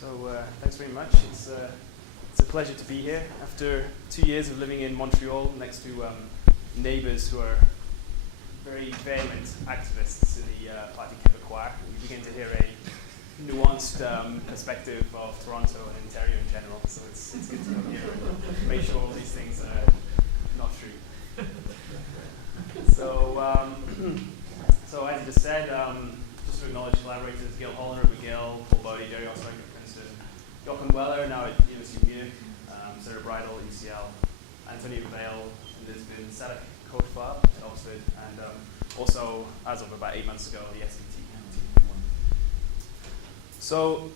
Thanks very much. It's a pleasure to be here. After 2 years of living in Montreal next to neighbors who are very vehement activists in the Parti Québécois, we begin to hear a nuanced perspective of Toronto and Ontario in general. So it's good to come here and make sure all these things are not true. So as you just said, just to acknowledge collaborators Gil Holliner at McGill, Paul Bodie, Jerry Ostrak at Princeton, Jochen Weller now at University of Munich, Sarah Bridle at UCL, Antonio Vale in Lisbon, Sadek Kochfar at Oxford, and also, as of about 8 months ago, the SVT. So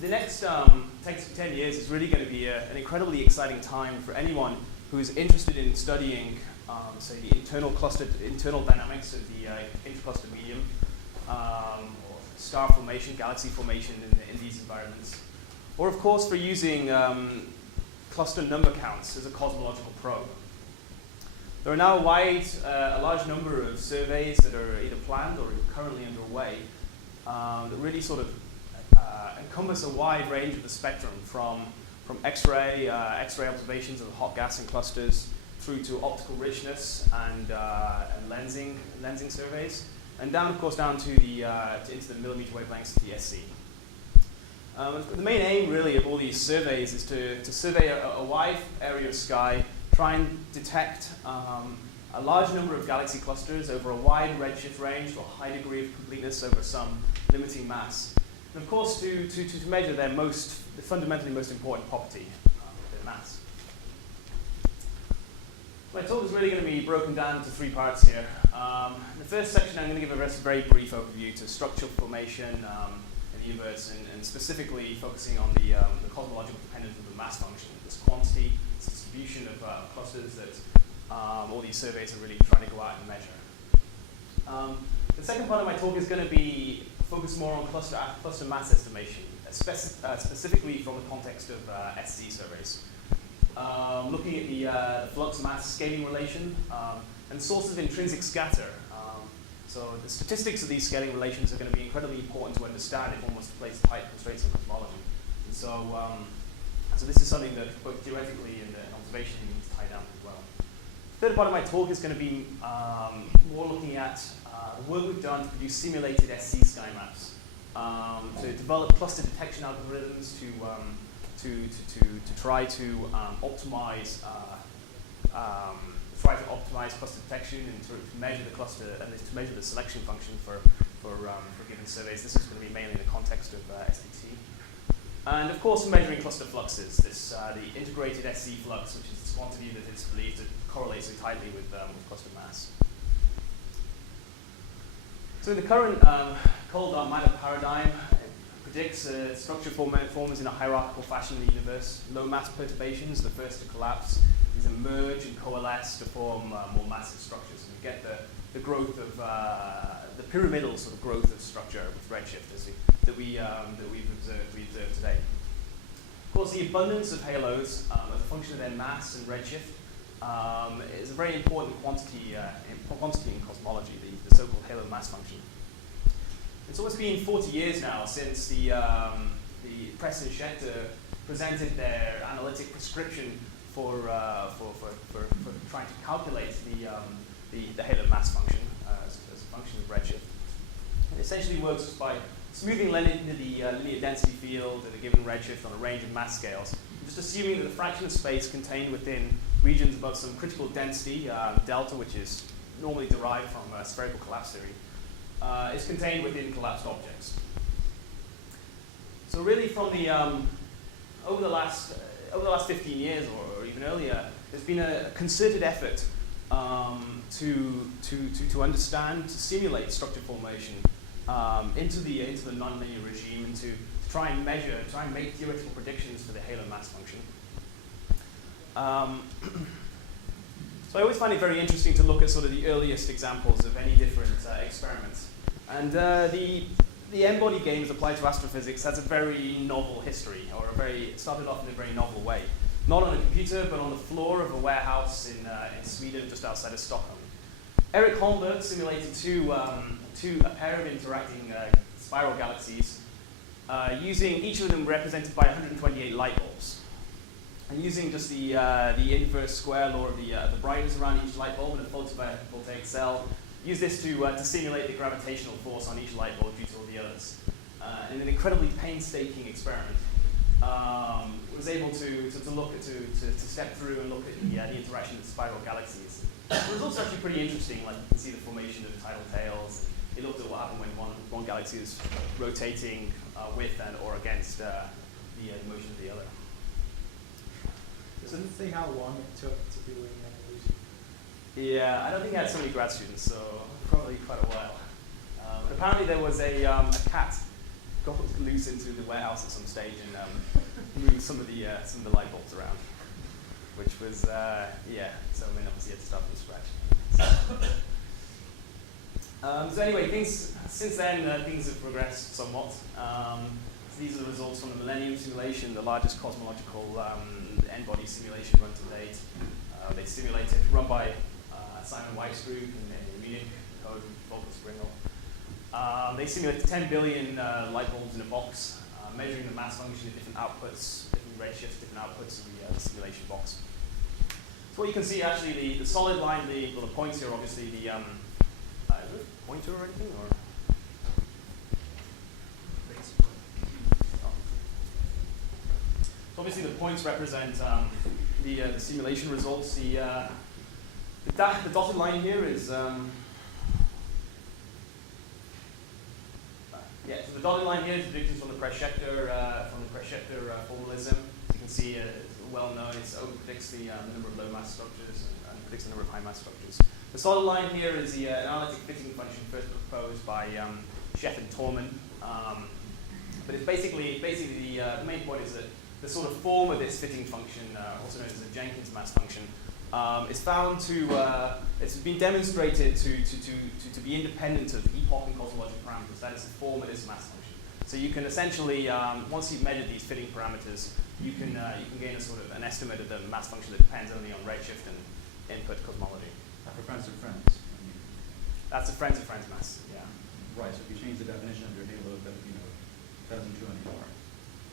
the next 10 years is really going to be an incredibly exciting time for anyone who is interested in studying say the internal dynamics of the intra-cluster medium, or star formation, galaxy formation in these environments, or of course for using cluster number counts as a cosmological probe. There are now a large number of surveys that are either planned or currently underway that really sort of encompass a wide range of the spectrum from X-ray observations of hot gas in clusters through to optical richness and lensing surveys, and down, of course, down to into the millimeter wavelengths of the SC. The main aim, really, of all these surveys is to survey a wide area of sky, try and detect a large number of galaxy clusters over a wide redshift range to a high degree of completeness over some limiting mass, and of course to measure their fundamentally most important property, their mass. My talk is really going to be broken down into 3 parts here. In the first section, I'm going to give a very brief overview to structural formation in the universe, and specifically focusing on the cosmological dependence of the mass function, this quantity, this distribution of clusters that all these surveys are really trying to go out and measure. The second part of my talk is going to be focused more on cluster mass estimation, specifically from the context of SC surveys. Looking at the flux mass scaling relation and sources of intrinsic scatter. So the statistics of these scaling relations are going to be incredibly important to understand if one wants to place tight constraints on cosmology. And so this is something that both theoretically and observation needs to tie down as well. The third part of my talk is going to be more looking at the work we've done to produce simulated SC sky maps, to develop cluster detection algorithms to try to optimize cluster detection and to measure the cluster and to measure the selection function for given surveys. This is going to be mainly in the context of SVT, and of course measuring cluster fluxes. The integrated SC flux, which is this quantity that is believed to correlate so tightly with cluster mass. So in the current cold dark matter paradigm, predicts structure forms in a hierarchical fashion in the universe. Low mass perturbations, the first to collapse, these emerge and coalesce to form more massive structures. And we get the growth of the pyramidal sort of growth of structure with redshift that we've observed today. Of course, the abundance of halos as a function of their mass and redshift is a very important quantity in cosmology, the so-called halo mass function. It's almost been 40 years now since the Press and Schechter presented their analytic prescription for trying to calculate the halo mass function as a function of redshift. It essentially works just by smoothing the linear density field at a given redshift on a range of mass scales, just assuming that the fraction of space contained within regions above some critical density, delta, which is normally derived from spherical collapse theory, is contained within collapsed objects. So really, from over the last 15 years or even earlier, there's been a concerted effort to understand, to simulate structure formation into the nonlinear regime, and to try and make theoretical predictions for the halo mass function. So I always find it very interesting to look at sort of the earliest examples of any different experiments. And the n-body game as applied to astrophysics has a very novel history, or it started off in a very novel way. Not on a computer, but on the floor of a warehouse in Sweden, just outside of Stockholm. Eric Holmberg simulated a pair of interacting spiral galaxies using each of them represented by 128 light bulbs. And using just the inverse square law of the brightness around each light bulb in a photovoltaic cell, use this to simulate the gravitational force on each light bulb due to all the others. In an incredibly painstaking experiment, was able to step through and look at the interaction of spiral galaxies. The results are actually pretty interesting. Like you can see the formation of tidal tails. It looked at what happened when one galaxy is rotating with and or against the motion of the other. Does it say how long it took to do an evolution? Yeah, I don't think I had so many grad students, so probably quite a while. But apparently there was a cat got loose into the warehouse at some stage and moved some of the light bulbs around, which was yeah. So I mean, obviously you had to start from scratch. So anyway, since then things have progressed somewhat. So these are the results from the Millennium simulation, the largest cosmological n-body simulation run to date. They simulated, run by Simon White's group in Munich, code Volker Springel. They simulated 10 billion light bulbs in a box, measuring the mass function of different outputs, different redshifts, different outputs in the simulation box. So what you can see actually, the solid line, the points here, obviously the is it a pointer or anything, or? So obviously the points represent the simulation results. The dotted line here is yeah. So the dotted line here is predictions from the Press-Schechter formalism. As you can see, it's well known. It predicts the number of low mass structures and predicts the number of high mass structures. The solid line here is the analytic fitting function first proposed by Sheff and Torman. But it's basically the main point is that the sort of form of this fitting function, also known as the Jenkins mass function, is found to, it's been demonstrated to be independent of epoch and cosmological parameters. That is the form of this mass function. So you can essentially, once you've measured these fitting parameters, you can gain a sort of an estimate of the mass function that depends only on redshift and input cosmology. For friends of friends. That's a friends of friends mass, yeah. Right, so if you change the definition of your halo, that doesn't do anymore.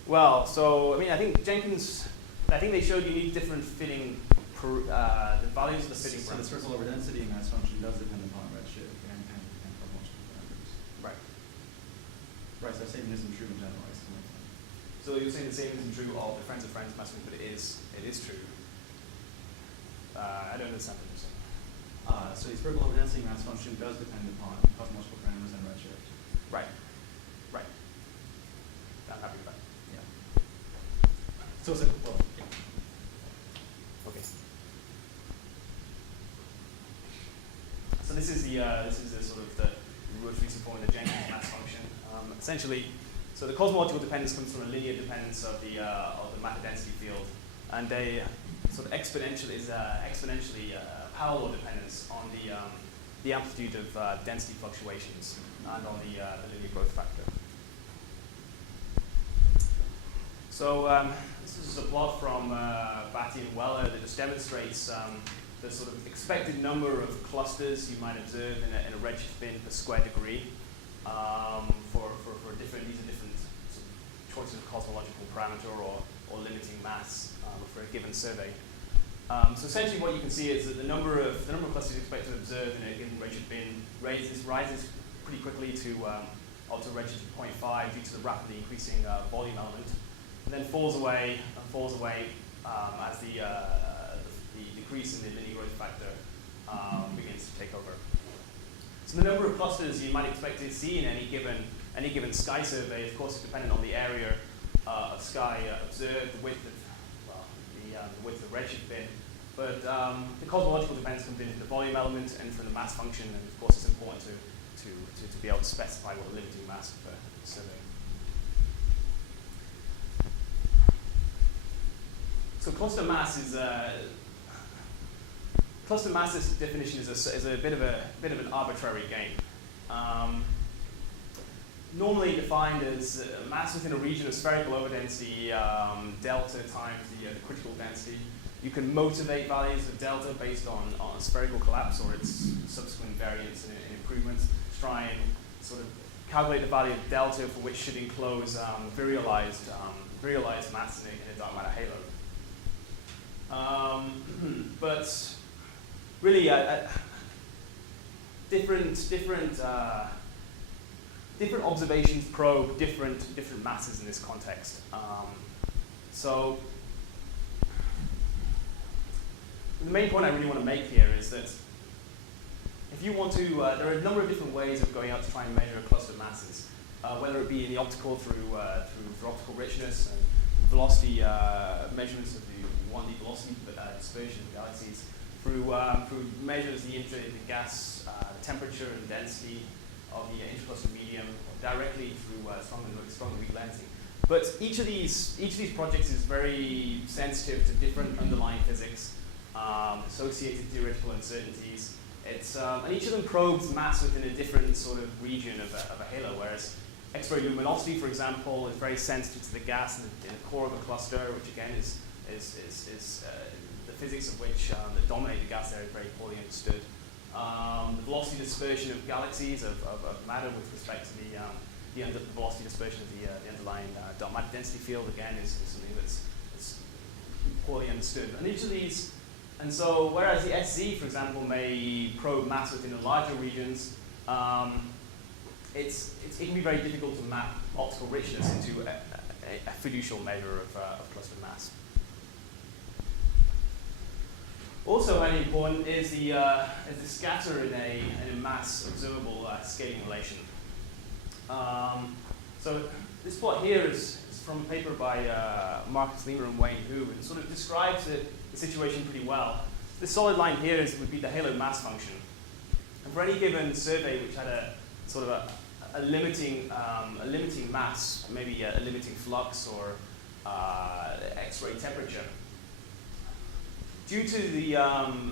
Well, so I mean, I think Jenkins, I think they showed you need different fitting, the values of the fitting parameters. So the circle over density mass function does depend upon redshift and cosmological parameters. Right. Right, so saying this isn't true in general, I suppose. So you're saying the same isn't true of the friends of friends mass function, but it is true. I don't understand what you're saying. So the spherical over density mass function does depend upon cosmological parameters and redshift. Right. Right. I'm happy with that. Yeah. So it's well, yeah. Okay. So this is the sort of the most recent form of the Jenkins mass function. Essentially, so the cosmological dependence comes from a linear dependence of the matter density field, and they sort of exponentially parallel dependence on the amplitude of density fluctuations and on the linear growth factor. So this is a plot from Batty and Weller that just demonstrates the sort of expected number of clusters you might observe in a redshift bin per square degree for different, these are different sort of choices of cosmological parameter or limiting mass for a given survey. So essentially what you can see is that the number of clusters you expect to observe in a given redshift bin rises pretty quickly to up to a redshift of 0.5 due to the rapidly increasing volume element, and then falls away as the decrease in the linear growth factor begins to take over. So the number of clusters you might expect to see in any given sky survey, of course, is dependent on the area of sky observed, the width of the redshift bin. But the cosmological dependence comes in from the volume element and from the mass function, and of course it's important to be able to specify what the limiting mass of the survey. So cluster mass definition is a bit of an arbitrary game. Normally defined as mass within a region of spherical overdensity delta times the critical density. You can motivate values of delta based on spherical collapse or its subsequent variance and improvements to try and sort of calculate the value of delta for which should enclose virialized mass in a dark matter halo. But really, different observations probe different masses in this context. So the main point I really want to make here is that if you want to, there are a number of different ways of going out to try and measure a cluster of masses, whether it be in the optical through optical richness and velocity measurements of the 1D velocity dispersion of galaxies, through measures the gas temperature and density of the intercluster medium, or directly through strong weak lensing. But each of these projects is very sensitive to different underlying physics, associated theoretical uncertainties. And each of them probes mass within a different sort of region of a halo, whereas X-ray luminosity, for example, is very sensitive to the gas in the core of a cluster, which again is the physics of which that dominate the gas there is very poorly understood. The velocity dispersion of galaxies, of matter with respect to the velocity dispersion of the underlying dark matter density field, again, is something that's poorly understood. And each of these, and so whereas the SZ, for example, may probe mass within the larger regions, it can be very difficult to map optical richness into a fiducial measure of cluster mass. Also very important is the scatter in a mass observable scaling relation. So this plot here is from a paper by Marcus Lima and Wayne Hu, and sort of describes the situation pretty well. This solid line here would be the halo mass function. And for any given survey which had a sort of a limiting mass, maybe a limiting flux or X-ray temperature, due to the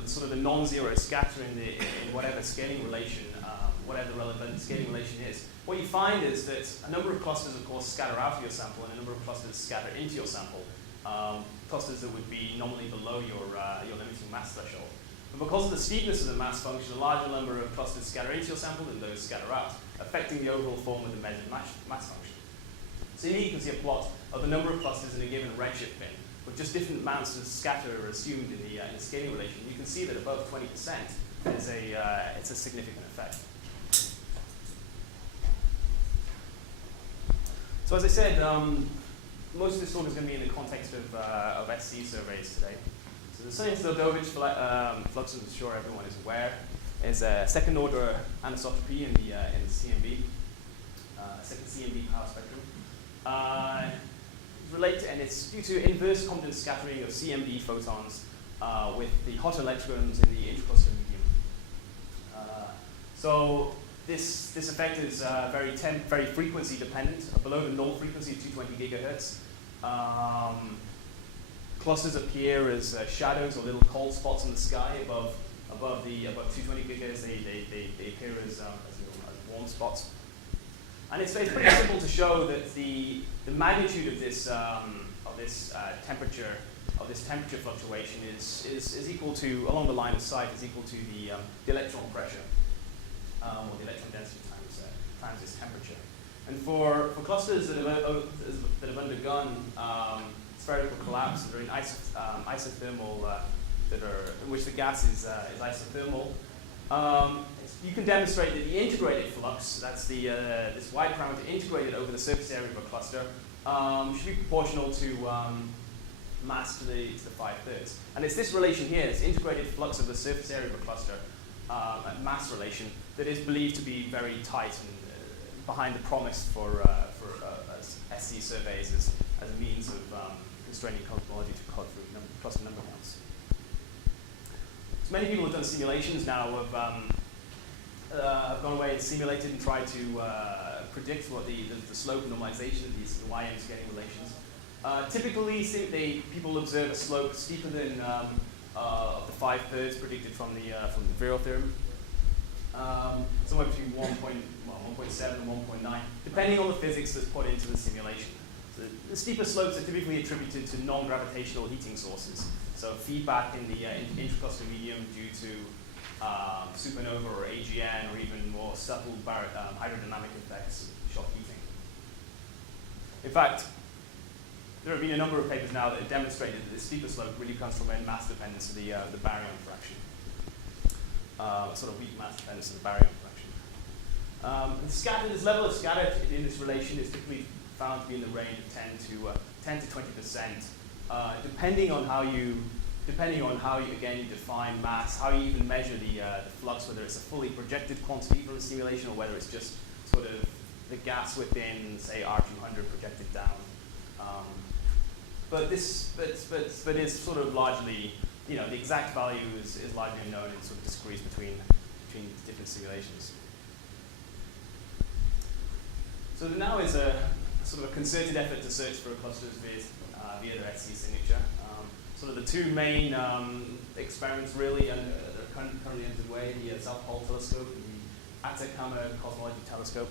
sort of the non-zero scatter in whatever scaling relation, whatever the relevant scaling relation is, what you find is that a number of clusters, of course, scatter out of your sample, and a number of clusters scatter into your sample. Clusters that would be nominally below your limiting mass threshold. But because of the steepness of the mass function, a larger number of clusters scatter into your sample than those scatter out, affecting the overall form of the measured mass function. So here you can see a plot of the number of clusters in a given redshift bin, with just different amounts of scatter assumed in the scaling relation. You can see that above 20% is it's a significant effect. So as I said, most of this talk is going to be in the context of SC surveys today. So the Sunyaev-Zel'dovich flux, I'm sure everyone is aware, is a second order anisotropy in the CMB, second CMB power spectrum. And it's due to inverse confidence scattering of CMB photons with the hot electrons in the intercluster medium. So this effect is very frequency dependent, below the null frequency of 220 gigahertz. Clusters appear as shadows or little cold spots in the sky above 220 gigahertz. They appear as warm spots. And it's pretty simple to show that the magnitude of this temperature fluctuation is equal to, along the line of sight, is equal to the electron pressure, or the electron density times its temperature. And for clusters that have undergone spherical collapse, that are in isothermal, in which the gas is isothermal, you can demonstrate that the integrated flux, that's this Y parameter integrated over the surface area of a cluster, should be proportional to mass to the 5/3. And it's this relation here, this integrated flux of the surface area of a cluster, mass relation, that is believed to be very tight and behind the promise for SC surveys as a means of constraining cosmology to cluster number counts. So many people have done simulations now of have gone away and simulated and tried to predict what the slope and normalization of these YM scaling relations. Typically, people observe a slope steeper than of the 5/3 predicted from the virial theorem, somewhere between 1.7 and 1.9, depending on the physics that's put into the simulation. So the steeper slopes are typically attributed to non-gravitational heating sources, so feedback in the intracluster medium due to supernova or AGN, or even more subtle hydrodynamic effects, shock heating. In fact, there have been a number of papers now that have demonstrated that this steeper slope really comes from a mass dependence of the baryon fraction, sort of weak mass dependence of the baryon fraction. This level of scatter in this relation is typically found to be in the range of 10 to 20%, depending on how you again define mass, how you even measure the flux, whether it's a fully projected quantity from the simulation or whether it's just sort of the gas within, say, R200 projected down. But it's sort of largely, the exact value is largely unknown and sort of disagrees between different simulations. So now is a sort of a concerted effort to search for clusters via their SC signature. Sort of the two main experiments really that are currently underway, the South Pole Telescope and the Atacama Cosmological Telescope,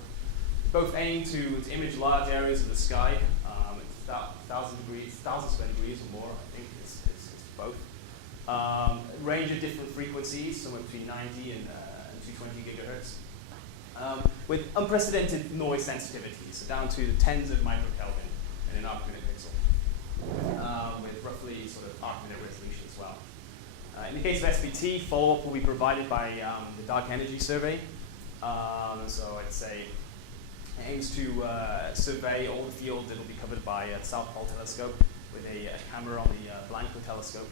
both aim to image large areas of the sky, 1,000 square degrees or more, I think it's both. Range of different frequencies, somewhere between 90 and 220 gigahertz, with unprecedented noise sensitivity, so down to tens of microkelvin in an arc-minute pixel, with roughly sort of arc-minute resolution as well. In the case of SPT, follow-up will be provided by the Dark Energy Survey. So I'd say it aims to survey all the field that will be covered by the South Pole Telescope with a camera on the Blanco Telescope,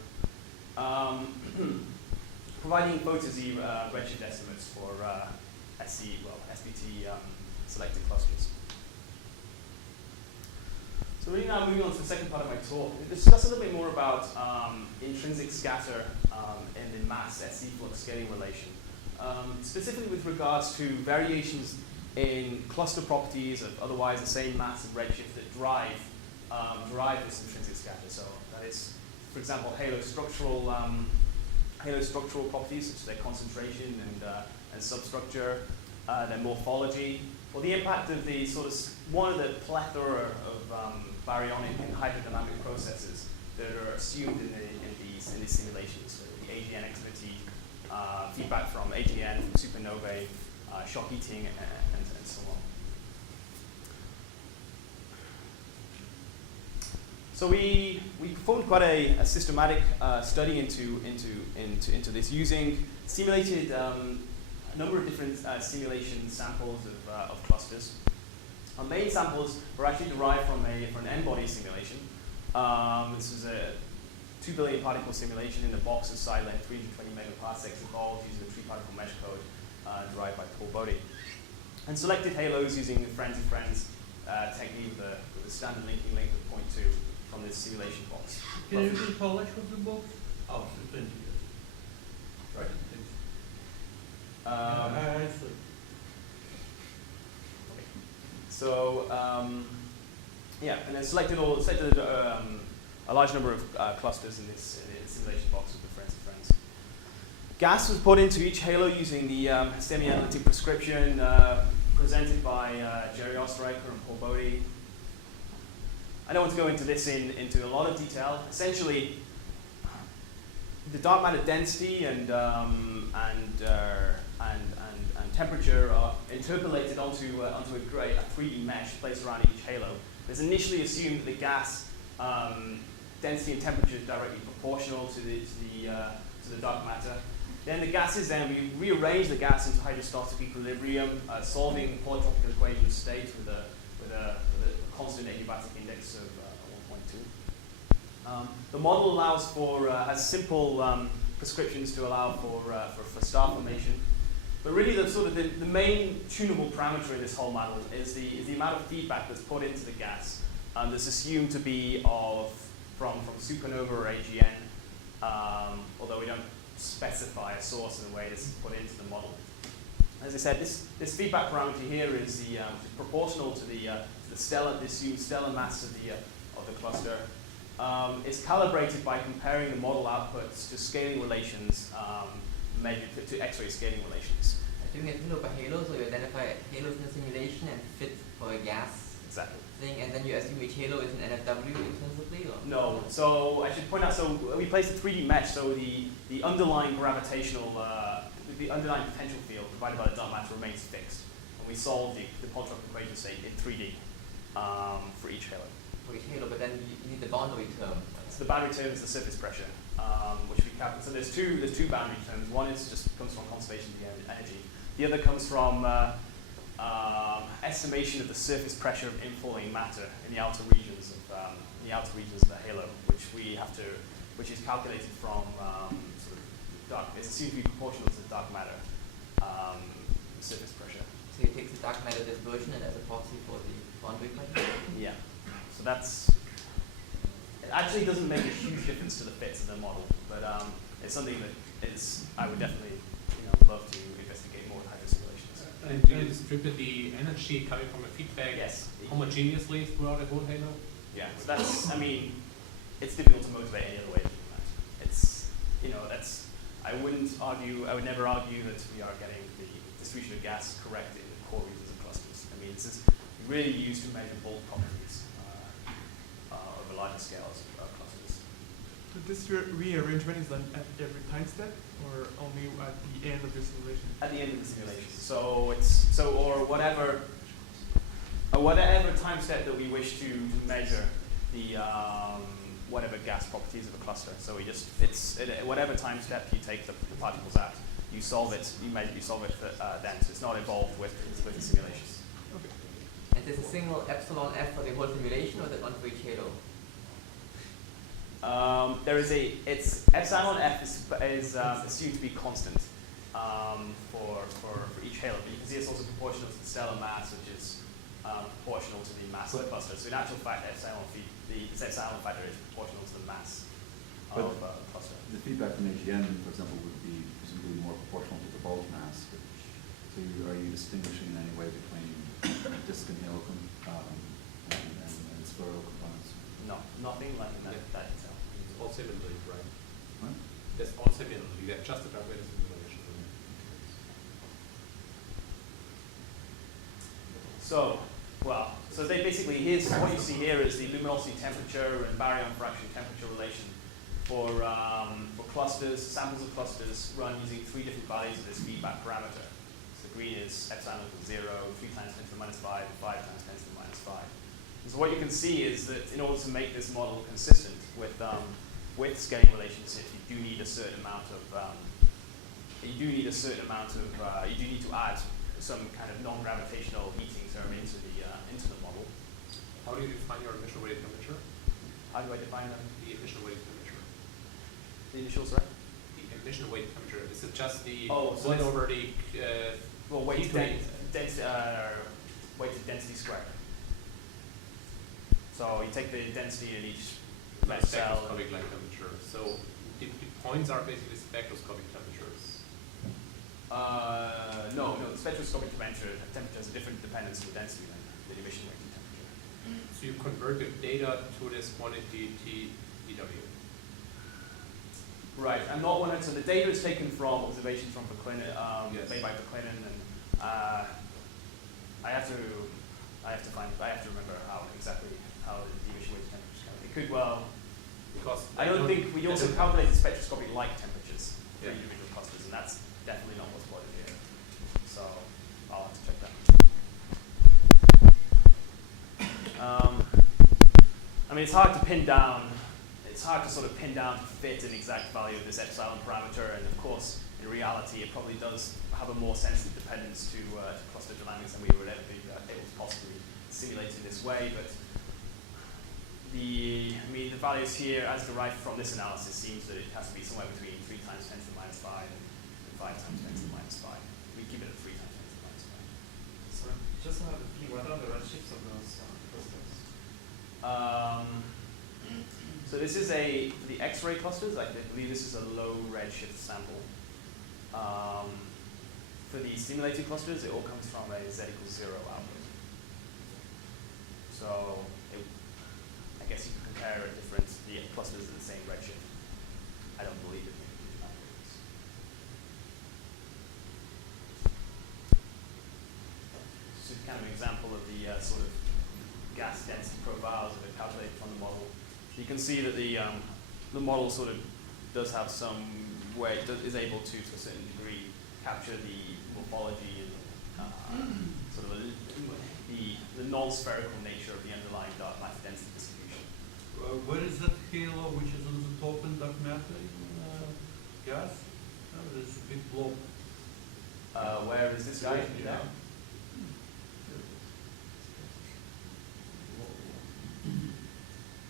providing photo-Z redshift estimates for SPT selected clusters. So really now moving on to the second part of my talk, we'll discuss a little bit more about intrinsic scatter and the mass SC flux scaling relation, specifically with regards to variations in cluster properties of otherwise the same mass and redshift that drive this intrinsic scatter. So that is, for example, halo structural properties such as their concentration and substructure, their morphology, or the impact of the sort of one of the plethora of baryonic and hydrodynamic processes that are assumed in these simulations. So the AGN activity, feedback from AGN, from supernovae, shock heating, and so on. So we performed quite a systematic study into this using simulated a number of different simulation samples of clusters. Our main samples were actually derived from an n-body simulation. This was a 2 billion particle simulation in the box of side length 320 megaparsecs involved using the three-particle mesh code derived by Paul Boddy, and selected halos using the friends technique with a standard linking length of 0.2 from this simulation box. Can you repeat how much was the box? Oh, 20 years. Right. I see. So yeah, and then selected a large number of clusters in this simulation box with the friends. Gas was put into each halo using the semi-analytic prescription presented by Jerry Osterreicher and Paul Boddy. I don't want to go into this into a lot of detail. Essentially, the dark matter density and temperature are interpolated onto a 3D mesh placed around each halo. It's initially assumed that the gas density and temperature is directly proportional to the dark matter. Then the gases, we rearrange the gas into hydrostatic equilibrium, solving polytropical equation of state with a constant adiabatic index of 1.2. The model allows for has simple prescriptions to allow for star formation. But really, the main tunable parameter in this whole model is the amount of feedback that's put into the gas that's assumed to be from supernova or AGN, although we don't specify a source in the way this is put into the model. As I said, this feedback parameter here is proportional to the assumed stellar mass of the cluster. It's calibrated by comparing the model outputs to scaling relations measured to X-ray scaling relations. Do you halo by halo, so you identify halos in the simulation and fit for a gas Exactly. thing, and then you assume each halo is an NFW extensively? Or? No. So I should point out, so we placed a 3D mesh, so the underlying gravitational, the underlying potential field provided by the dark matter remains fixed. And we solve the Poltrock equation state in 3D for each halo. For each halo, but then you need the boundary term. So the boundary term is the surface pressure, which we calculate. So there's two boundary terms. One is comes from conservation of the energy. The other comes from estimation of the surface pressure of infalling matter in the outer regions of the halo, which is calculated from sort of dark. It's assumed to be proportional to the dark matter surface pressure. So you take the dark matter dispersion and as a proxy for the boundary pressure? Yeah. So it actually doesn't make a huge difference to the fits of the model, but it's something that I would definitely love to investigate more with hydro simulations. And do you distribute the energy coming from a feedback Yes. homogeneously throughout the whole halo? Yeah. So it's difficult to motivate any other way of doing that. I would never argue that we are getting the distribution of gas correct in the core regions of clusters. This is really used to measure bulk properties over larger scales of clusters. So this rearrangement is done at every time step, or only at the end of the simulation? At the end of the simulation. Or whatever time step that we wish to measure the whatever gas properties of a cluster. So at whatever time step you take the particles at, you solve it. You solve it then. So it's not involved with the simulation. Okay. And there's a single epsilon f for the whole simulation, or is it one for each halo? It's epsilon f is assumed to be constant for each halo, but you can see it's also proportional to the stellar mass, which is proportional to the mass of the cluster. So in actual fact, the epsilon factor is proportional to the mass of the cluster. The feedback from AGN, for example, would be presumably more proportional to the bulk mass. So are you distinguishing in any way between disk and halo and spherical components? No, nothing like in that detail. It's all similarly, right? What? There's all similarly. They're just a dark matter simulation. So they basically, here's what you see here is the luminosity temperature and baryon fraction temperature relation for clusters, samples of clusters run using 3 different values of this feedback parameter. So green is epsilon equals 0, 3 times 10 to the minus 5, and 5 times 10 to the minus 5. And so what you can see is that in order to make this model consistent with scaling relationships, you do need a certain amount of you do need to add some kind of non-gravitational heating term into the model. How do you define your initial weighted temperature? How do I define them? The initial weighted temperature. The initials, right? The initial weighted temperature. Is it just the so 1 over the weight heat to density squared. So you take the density in each like cell. spectroscopic light temperature. So the points are basically spectroscopic temperatures. No, the spectroscopic temperature has a different dependence on the density than the emission weighted temperature. So you convert the data to this quantity TW. Right, and not one. So the data is taken from observations from Verklinen, Yes. made by Verklinen, and I have to remember how the emission weighted temperatures come. It could Because I don't think we also calculate the spectroscopic light temperatures for Yeah. individual clusters, and that's definitely not what's plotted here. So I'll have to check that. It's hard to pin down. It's hard to sort of pin down to fit an exact value of this epsilon parameter, and of course, in reality, it probably does have a more sensitive dependence to cluster dynamics than we would ever be able to possibly simulate in this way. But the values here, as derived from this analysis, seems that it has to be somewhere between 3 times 10 to the minus 5 and 5 times 10 to the minus 5. We keep it at 3 times 10 to the minus 5. So just to have a feeling, what are the redshifts of those clusters? So this is for the X-ray clusters, I believe this is a low redshift sample. For the simulated clusters, it all comes from a z equals 0 output. So I guess you can compare the clusters at the same redshift. I don't believe it. This is kind of an example of the sort of gas density profiles that are calculated from the model. You can see that the model sort of does have some way, is able to a certain degree, capture the morphology and sort of the non-spherical nature of the underlying dark matter density distribution. Where is that halo which is on the top in dark matter gas? Oh, there's a big blob. Where is this guy? Yeah.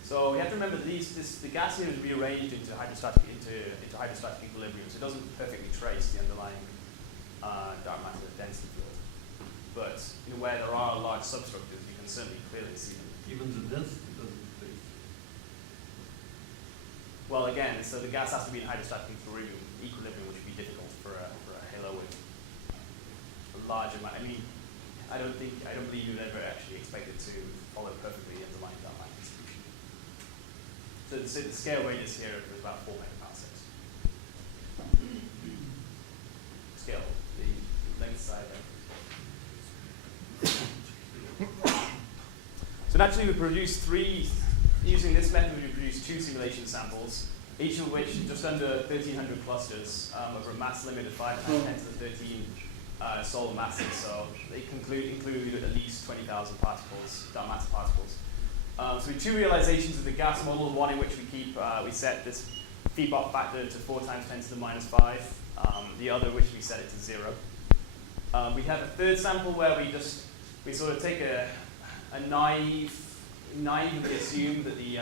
So you have to remember that the gas here is rearranged into hydrostatic equilibrium, so it doesn't perfectly trace the underlying dark matter density field. But where there are large substructures, you can certainly clearly see them. Even the density doesn't trace. Well, again, so the gas has to be in hydrostatic equilibrium, which would be difficult for a halo with a large amount. I mean, I don't believe you'd ever actually expect it to follow perfectly the underlying dark matter distribution. So the scale radius here is about 4 megaparsecs. Scale, the length side there. So naturally we produce using this method we produce 2 simulation samples, each of which is just under 1,300 clusters over a mass limit of 5 times 10 to the 13 solar masses, so they include at least 20,000 particles, dark matter particles. So we have 2 realizations of the gas model, one in which we set this feedback factor to 4 times 10 to the minus 5, the other which we set it to 0. We have a 3rd sample where we sort of take a naively assume that the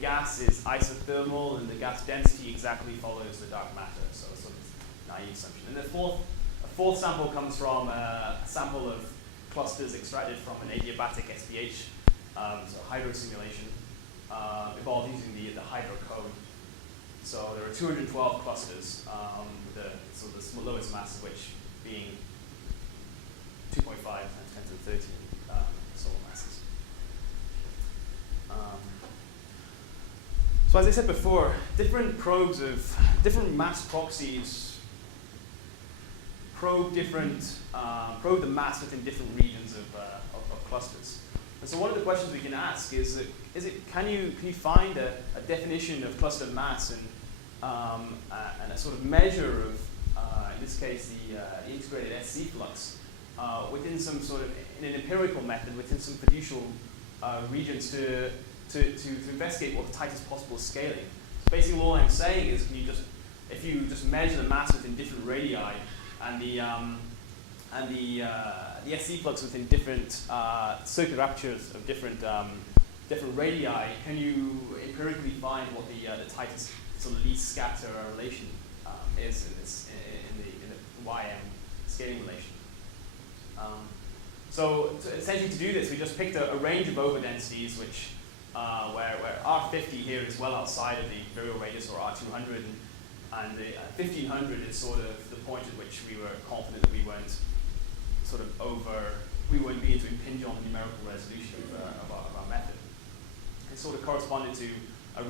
gas is isothermal and the gas density exactly follows the dark matter, so a sort of naive assumption. And the fourth sample comes from a sample of clusters extracted from an adiabatic SPH, so hydro simulation, involved using the hydro code. So there are 212 clusters, with the lowest mass of which being 2.5 times 10 to the 13 solar masses. So as I said before, different mass proxies probe the mass within different regions of clusters. And so one of the questions we can ask is can you find a definition of cluster mass and a sort of measure of in this case the integrated SC flux within some sort of in an empirical method within some fiducial regions to investigate what the tightest possible scaling. So basically all I'm saying is if you just measure the mass within different radii and the SC flux within different circular apertures of different radii, can you empirically find what the tightest sort of least scatter relation is in the YM scaling relation? So essentially to do this, we just picked a range of overdensities, which where R50 here is well outside of the virial radius, or R200, and the 1500 is sort of the point at which we were confident that we wouldn't be to impinge on the numerical resolution of our method. It sort of corresponded to a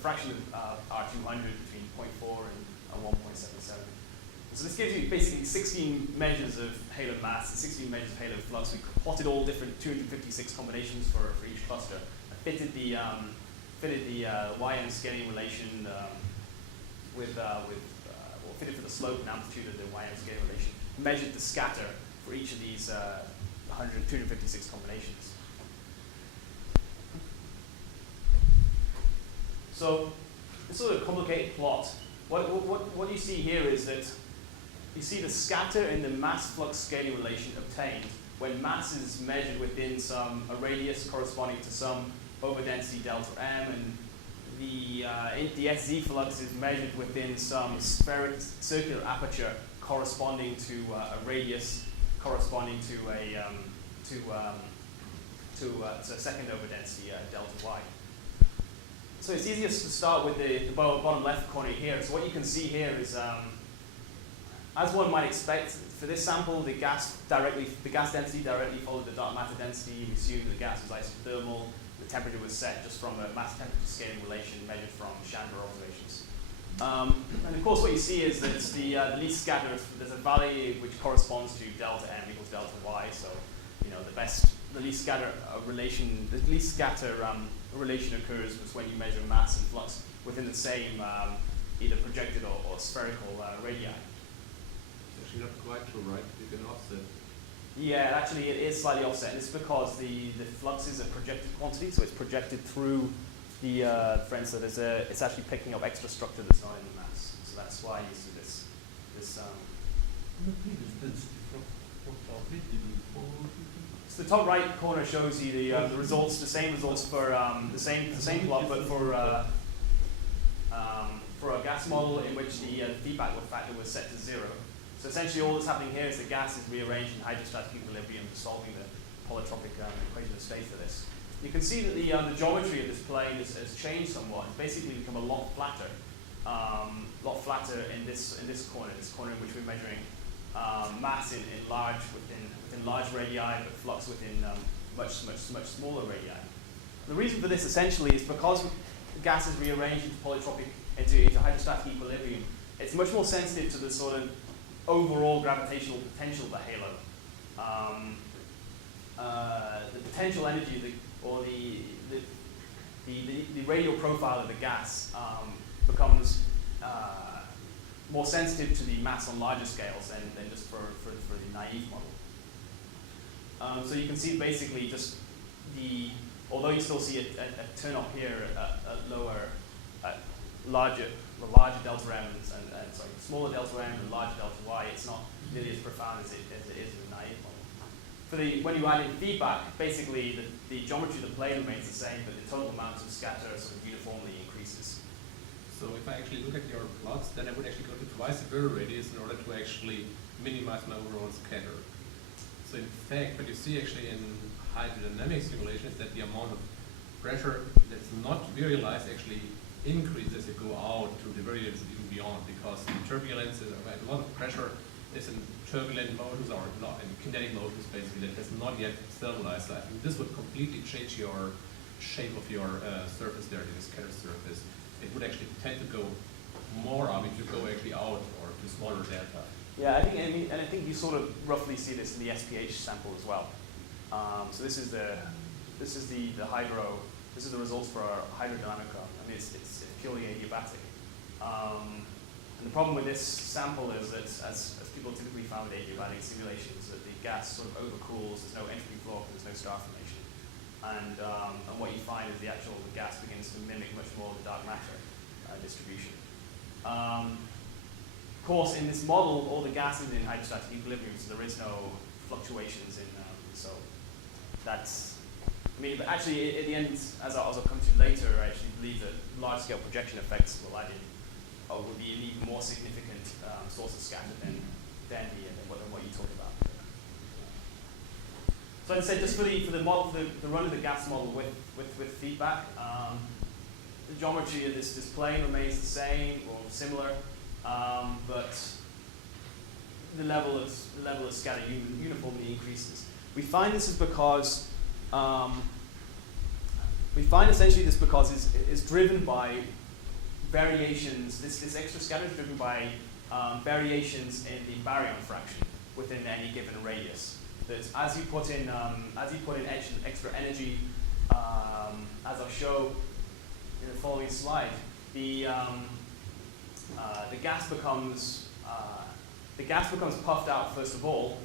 fraction of R200 between 0.4 and 1.77. So this gives you basically 16 measures of halo mass, 16 measures of halo flux. We plotted all different 256 combinations for each cluster. I fitted the YM scaling relation fitted for the slope and amplitude of the YM scaling relation. Measured the scatter for each of these 256 combinations. So this sort of complicated plot. What you see here is that you see the scatter in the mass flux scaling relation obtained when mass is measured within a radius corresponding to some overdensity delta M, and the SZ flux is measured within some spherical circular aperture corresponding to a radius corresponding to a second overdensity delta Y. So it's easiest to start with the bottom left corner here. So what you can see here is, as one might expect, for this sample, the gas density directly followed the dark matter density. We assumed the gas was isothermal. The temperature was set just from a mass temperature scaling relation measured from Chandra observations. And of course, what you see is that the least scatter, there's a value which corresponds to delta M equals delta Y. So, the least scatter relation occurs was when you measure mass and flux within the same either projected or spherical radii. It's actually not quite true, right? You can offset. Yeah, actually it is slightly offset. And it's because the flux is a projected quantity, so it's projected through the friend. So it's actually picking up extra structure that's not in the mass. So that's why you see this. So the top right corner shows you the results, the same results for the same plot, but for a gas model in which the feedback factor was set to 0. So essentially all that's happening here is the gas is rearranged in hydrostatic equilibrium, solving the polytropic equation of state for this. You can see that the geometry of this plane has changed somewhat. It's basically become a lot flatter in this corner in which we're measuring mass within large radii, but flux within much smaller radii. The reason for this essentially is because the gas is rearranged into polytropic into hydrostatic equilibrium. It's much more sensitive to the sort of overall gravitational potential of the halo. The potential energy the radial profile of the gas becomes more sensitive to the mass on larger scales than just for the naive model. So you can see basically just although you still see a turn up here at larger delta M and smaller delta M and larger delta Y, it's not nearly as profound as it is in the naive model. When you add in feedback, basically the geometry of the plane remains the same, but the total amount of scatter sort of uniformly increases. So if I actually look at your plots, then I would actually go to twice the Burr radius in order to actually minimize my overall scatter. So in fact, what you see actually in hydrodynamic simulations is that the amount of pressure that's not virialized actually increases as you go out to the variance even beyond, because in turbulence, a lot of pressure is in turbulent motions or not in kinetic motions basically that has not yet stabilized. I think this would completely change your shape of your surface there, the scatter surface. It would actually tend to go more up if you go actually out or to smaller delta. Yeah, I think you sort of roughly see this in the SPH sample as well. So this is the hydro. This is the results for our hydrodynamic. I mean, it's purely adiabatic. And the problem with this sample is that, as people typically found with adiabatic simulations, that the gas sort of overcools. There's no entropy flow, there's no star formation, and what you find is the gas begins to mimic much more the dark matter distribution. Of course, in this model, all the gas is in hydrostatic equilibrium, so there is no fluctuations in. So that's. I mean, but actually, at the end, as I'll come to later, I actually believe that large-scale projection effects will add in, will be an even more significant source of scatter than what you talked about. So I'd say just for the model, the run of the gas model with feedback, the geometry of this plane remains the same or similar, but the level of scatter uniformly increases. We find this is because it's driven by variations. This extra scatter is driven by variations in the baryon fraction within any given radius. That as you put in extra energy, as I'll show in the following slide, the gas becomes puffed out first of all,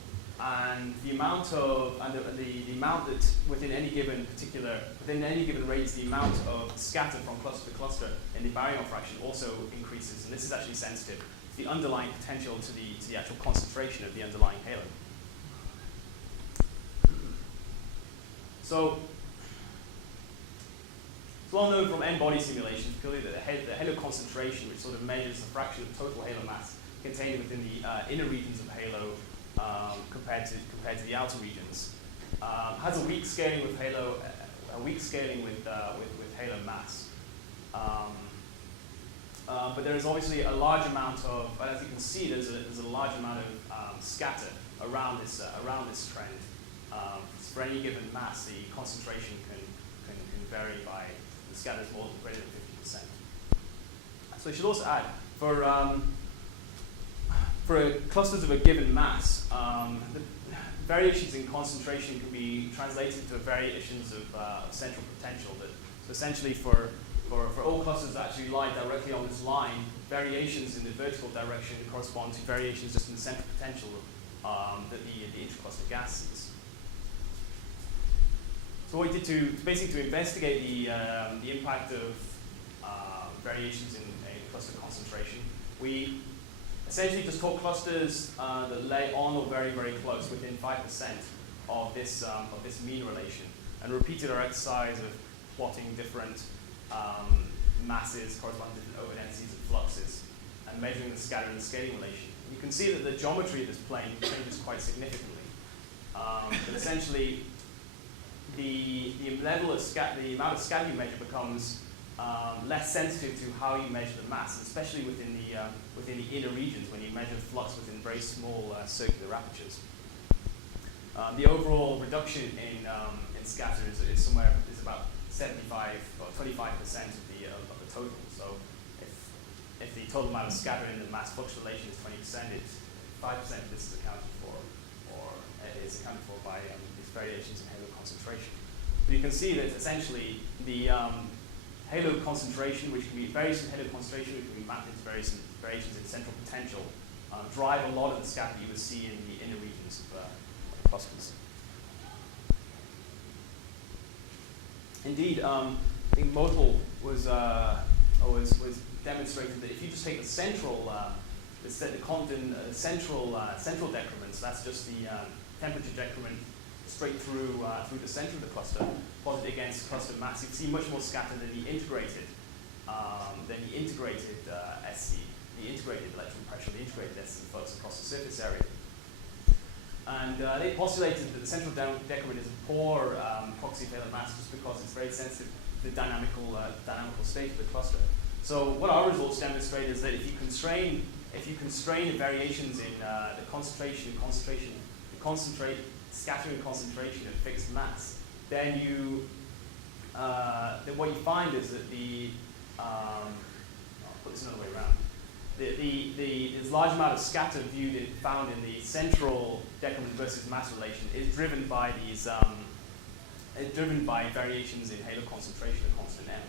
and the amount that within any given radius, the amount of scatter from cluster to cluster in the baryon fraction also increases, and this is actually sensitive to the underlying potential to the actual concentration of the underlying halo. So it's well known from n-body simulations, purely that the halo concentration, which sort of measures the fraction of total halo mass contained within the inner regions of halo compared to the outer regions, has a weak scaling with halo, with halo mass. But there is obviously a large amount of, as you can see, there's a large amount of scatter around this trend. For any given mass, the concentration can vary by the scatter is more than greater than 50%. So I should also add for clusters of a given mass, the variations in concentration can be translated to variations of central potential. So essentially, for for all clusters that actually lie directly on this line, variations in the vertical direction correspond to variations just in the central potential that the intra-cluster gas sees. So what we did to basically to investigate the impact of variations in a cluster concentration, we essentially just took clusters that lay on or very, very close, within 5% of this mean relation, and repeated our exercise of plotting different masses corresponding to different overdensities and fluxes, and measuring the scatter and scaling relation. You can see that the geometry of this plane changes quite significantly. But essentially, the level of the amount of scatter you measure becomes less sensitive to how you measure the mass, especially within the inner regions when you measure flux within very small circular apertures. The overall reduction in scatter is about 75 or 25% of the total. So if the total amount of scatter in the mass flux relation is 20%, it's 5% of this is accounted for, or is accounted for by these variations in halo concentration. But you can see that essentially the halo concentration, which can be variation in halo concentration, which can be mapped into variations in central potential, drive a lot of the scatter you would see in the inner regions of clusters. Indeed, I think Motel was demonstrated that if you just take the central central decrement, so that's just the temperature decrement straight through the center of the cluster, plotted against cluster mass, you can see much more scatter than the integrated SC, the integrated electron pressure, the integrated SC flux across the surface area. And they postulated that the central decrement is a poor proxy of halo mass just because it's very sensitive to the dynamical state of the cluster. So what our results demonstrate is that if you constrain the variations in the scattering concentration at fixed mass, then what you find is that I'll put this another way around. This large amount of scatter found in the central decrement versus mass relation is driven by variations in halo concentration at constant M.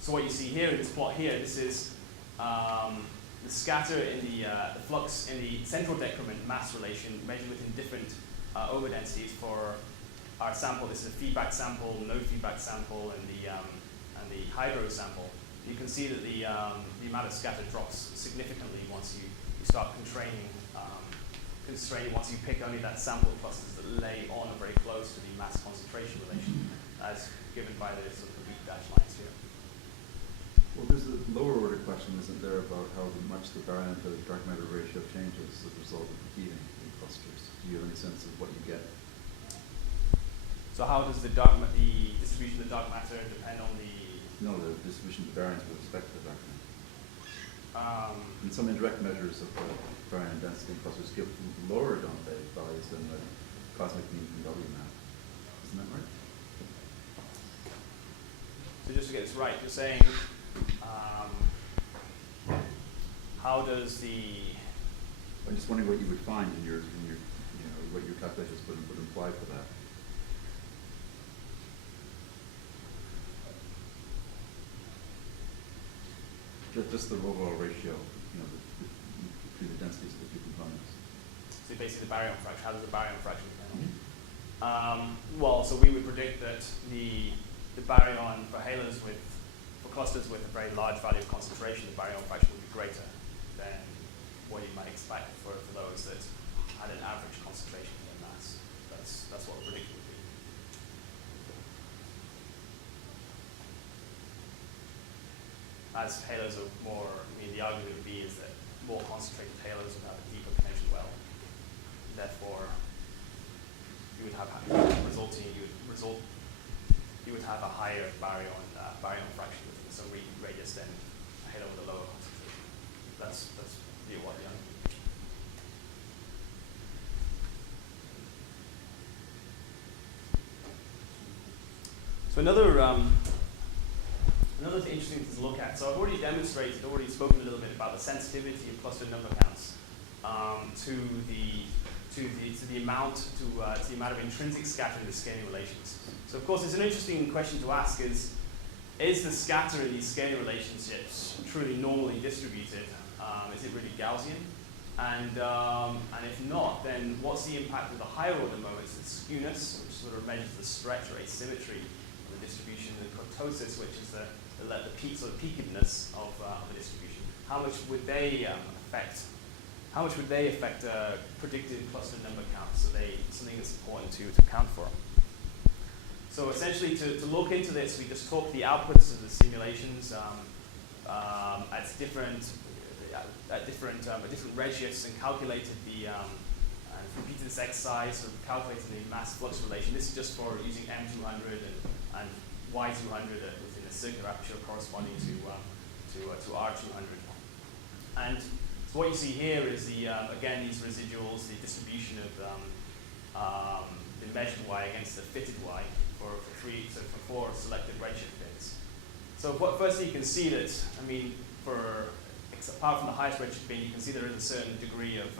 So what you see here in this plot here, this is the scatter in the flux in the central decrement mass relation measured within different overdensities for our sample. This is a feedback sample, no feedback sample, and the hydro sample. You can see that the amount of scatter drops significantly once you start constraining once you pick only that sample of clusters that lay on or very close to the mass concentration relation, as given by the sort of the weak dashed lines here. Well, there's a lower order question, isn't there, about how much the baryon to dark matter ratio changes as a result of the heating in clusters? Do you have any sense of what you get? So how does the distribution of the dark matter depend on the distribution of the baryons with respect to the dark matter? And some indirect measures of the baryon density in clusters give lower values than the cosmic mean from W map. Isn't that right? So just to get this right, you're saying how does I'm just wondering what you would find in your what your calculations would imply for that. Just the overall ratio, between the densities of the two components. So basically the baryon fraction, how does the baryon fraction depend on? Well, so we would predict that the baryon for halos for clusters with a very large value of concentration, the baryon fraction would be greater than what you might expect for those that had an average concentration in mass. That's what the prediction would be. As halos are the argument would be is that more concentrated halos would have a deeper potential well. Therefore, you would have a higher baryon fraction within some radius than a halo with a lower concentration. That's the argument. So another interesting thing to look at. So I've already spoken a little bit about the sensitivity of cluster number counts to the amount of intrinsic scattering in the scaling relations. So of course, it's an interesting question to ask: is is the scatter in these scaling relationships truly normally distributed? Is it really Gaussian? And if not, then what's the impact of the higher order moments, the skewness, which sort of measures the stretch or asymmetry of the distribution, and kurtosis, which is the peak, sort of peakedness of the distribution. How much would they affect? How much would they affect predicted cluster number counts? So something that's important to account for. So essentially, to look into this, we just took the outputs of the simulations at different redshifts and calculated and repeated this exercise, sort of calculating the mass flux relation. This is just for using M200 and Y200 within a circular aperture corresponding to R200. And so what you see here is again these residuals, the distribution of the measured Y against the fitted Y for four selected redshift bins. So firstly, you can see that, I mean, apart from the highest redshift bin, you can see there is a certain degree of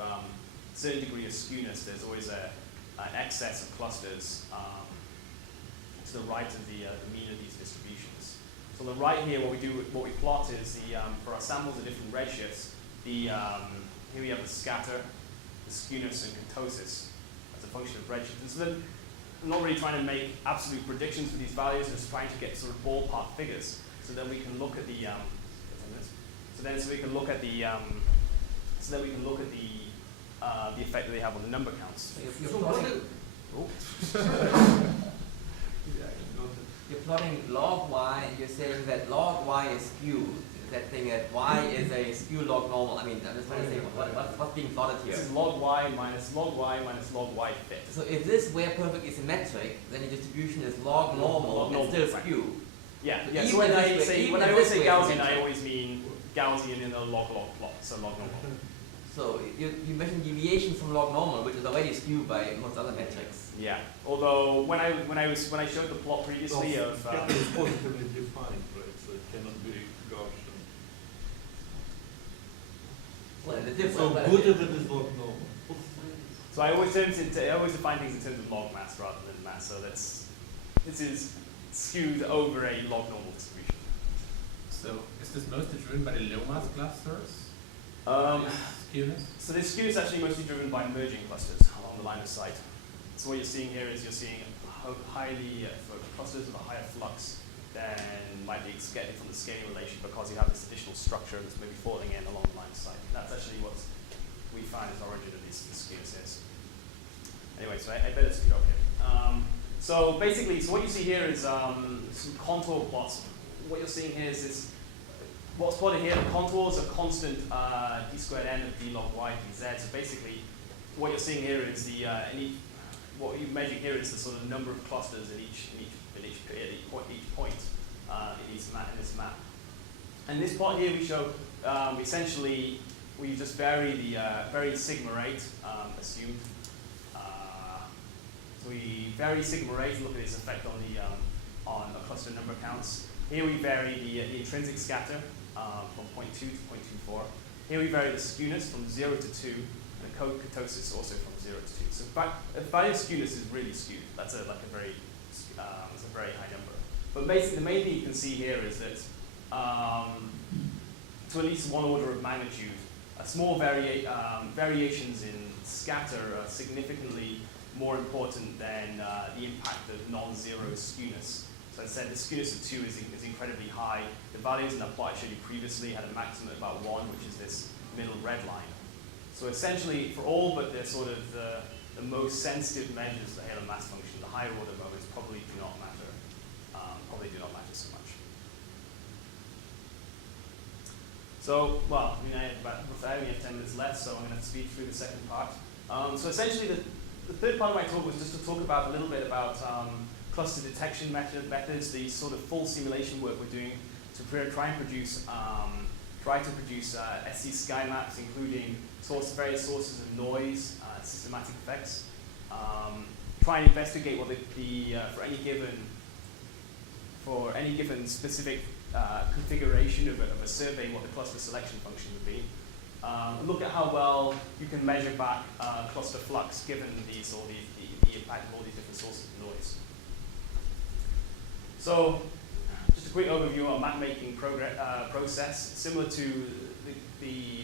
skewness. There's always an excess of clusters to the right of the mean of these distributions. So on the right here, what we plot is for our samples of different redshifts. Here we have the scatter, the skewness, and kurtosis as a function of redshift. And so then, I'm not really trying to make absolute predictions for these values. I'm just trying to get sort of ballpark figures, so that we can look at the the effect that they have on the number counts. You're plotting log y, and you're saying that log y is skewed. That thing that y is a skew log normal. I mean, I'm just trying to say what's being plotted here. This is log y minus log y fit. So if this were perfectly symmetric, then the distribution is log normal and still skew. Yeah. So Yeah. So even when I this say way- when I even always this say way Gaussian, it's I symmetric. always mean Gaussian in a log plot. So log normal. So you mentioned deviation from log normal, which is already skewed by most other metrics. Yeah. Although when I showed the plot previously of Scatter is positively defined, right? So it cannot be Gaussian. Well, the So difference. good if it is log normal. so I always define things in terms of log mass rather than mass. So this is skewed over a log normal distribution. So is this mostly driven by the low mass clusters? Skewness? So this skew is actually mostly driven by merging clusters along the line of sight. So what you're seeing here is you're seeing highly for clusters with a higher flux than might be expected from the scaling relation, because you have this additional structure that's maybe falling in along the line of sight. That's actually what we find as the origin of this skewness is. Anyway, so I better speed up here. So basically, so what you see here is some contour plots. What you're seeing here is this. What's plotted here, the contours are constant d squared n of d log y dz. So basically, what you're seeing here is what you're measuring here is the sort of number of clusters at each point in this map. And this plot here we show essentially we just vary the sigma rate assumed. So we vary sigma rate and look at its effect on the cluster number counts. Here we vary the intrinsic scatter from 0.2 to 0.24. Here we vary the skewness from 0 to 2, and the kurtosis also from 0 to 2. So value of skewness is really skewed. That's a very high number. But basically, the main thing you can see here is that to at least one order of magnitude, small variations in scatter are significantly more important than the impact of non-zero skewness. So I said the skewness of 2 is incredibly high. The values in that plot I showed you previously had a maximum of about 1, which is this middle red line. So essentially, for all but the sort of the most sensitive measures of the Halo mass function, the higher order moments probably do not matter. So much. So, well, I mean, I only have 10 minutes left, so I'm going to speed through the second part. So essentially, the third part of my talk was just to talk about a little bit about cluster detection methods, the sort of full simulation work we're doing to try to produce SC sky maps, including various sources of noise, systematic effects. Try and investigate what for any given specific configuration of a survey, what the cluster selection function would be. Look at how well you can measure back cluster flux given the impact of all these different sources of noise. So, just a a quick overview of map-making process, similar to the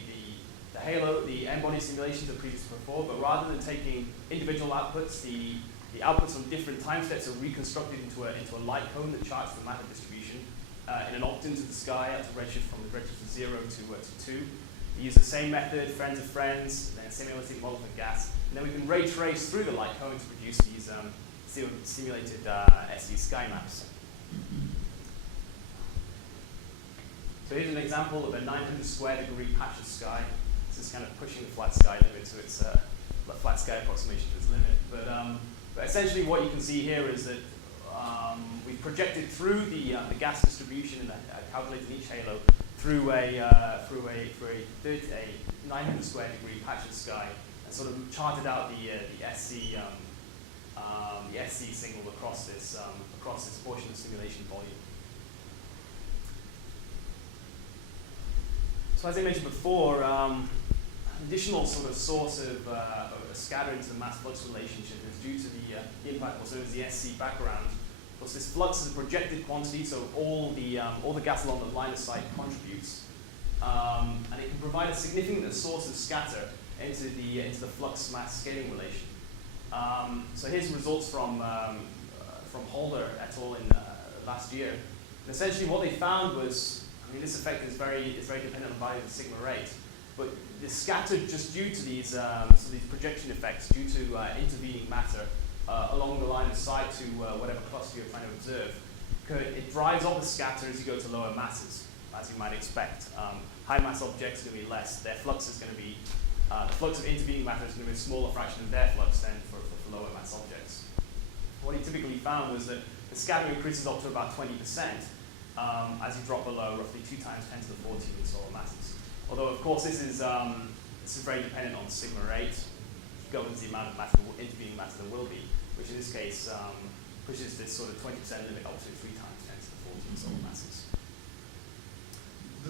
Halo, the n-body simulations that previously before, but rather than taking individual outputs, the outputs on different time steps are reconstructed into a light cone that charts the matter distribution in an opt into the sky at a redshift from the redshift of 0 to 2. We use the same method, friends of friends, then a semi-analytic model for gas, and then we can ray trace through the light cone to produce these simulated SE sky maps. So here's an example of a 900 square degree patch of sky. This is kind of pushing the flat sky limit to its flat sky approximation to its limit. But essentially what you can see here is that we projected through the gas distribution and calculated each halo through a 900 square degree patch of sky and sort of charted out the SC signal across this portion of simulation volume. So as I mentioned before, an additional sort of source of scatter into the mass-flux relationship is due to the impact, also known as the SC background. Of course, this flux is a projected quantity, so all the gas along the line of sight contributes, and it can provide a significant source of scatter into the flux mass scaling relation. So here's results from Holder et al. In last year. And essentially, what they found was, I mean, this effect is very dependent on the value of the sigma rate, but it's scattered just due to these projection effects due to intervening matter along the line of sight to whatever cluster you're trying to observe. It drives off the scatter as you go to lower masses, as you might expect. High mass objects are going to be less. Their flux is going to be, the flux of intervening matter is going to be a smaller fraction of their flux than for lower mass objects. What he typically found was that the scatter increases up to about 20% as you drop below roughly 2 times 10 to the 14 in solar masses. Although, of course, this is very dependent on sigma rate, governs the amount of matter, intervening matter there will be, which in this case pushes this sort of 20% limit up to 3 times 10 to the 14 solar masses.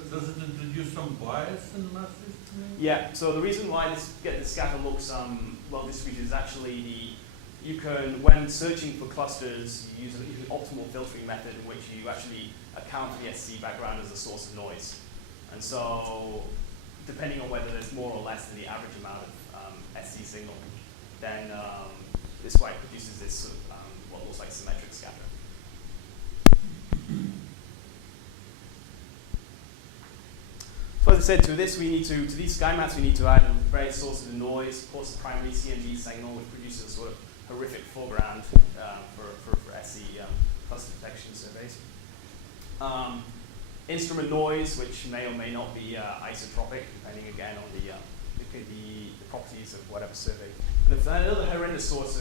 Does it introduce some bias in the mass system? Yeah, so the reason why the scatter looks well distributed is actually you can, when searching for clusters, you use an optimal filtering method in which you actually account for the SC background as a source of noise. And so, depending on whether there's more or less than the average amount of SC signal, then this way it produces this sort of, what looks like symmetric scatter. So as I said, to these sky maps, we need to add various sources of noise. Of course, the primary CMB signal, which produces a sort of horrific foreground for SE cluster detection surveys. Instrument noise, which may or may not be isotropic, depending again on the properties of whatever survey. And another horrendous source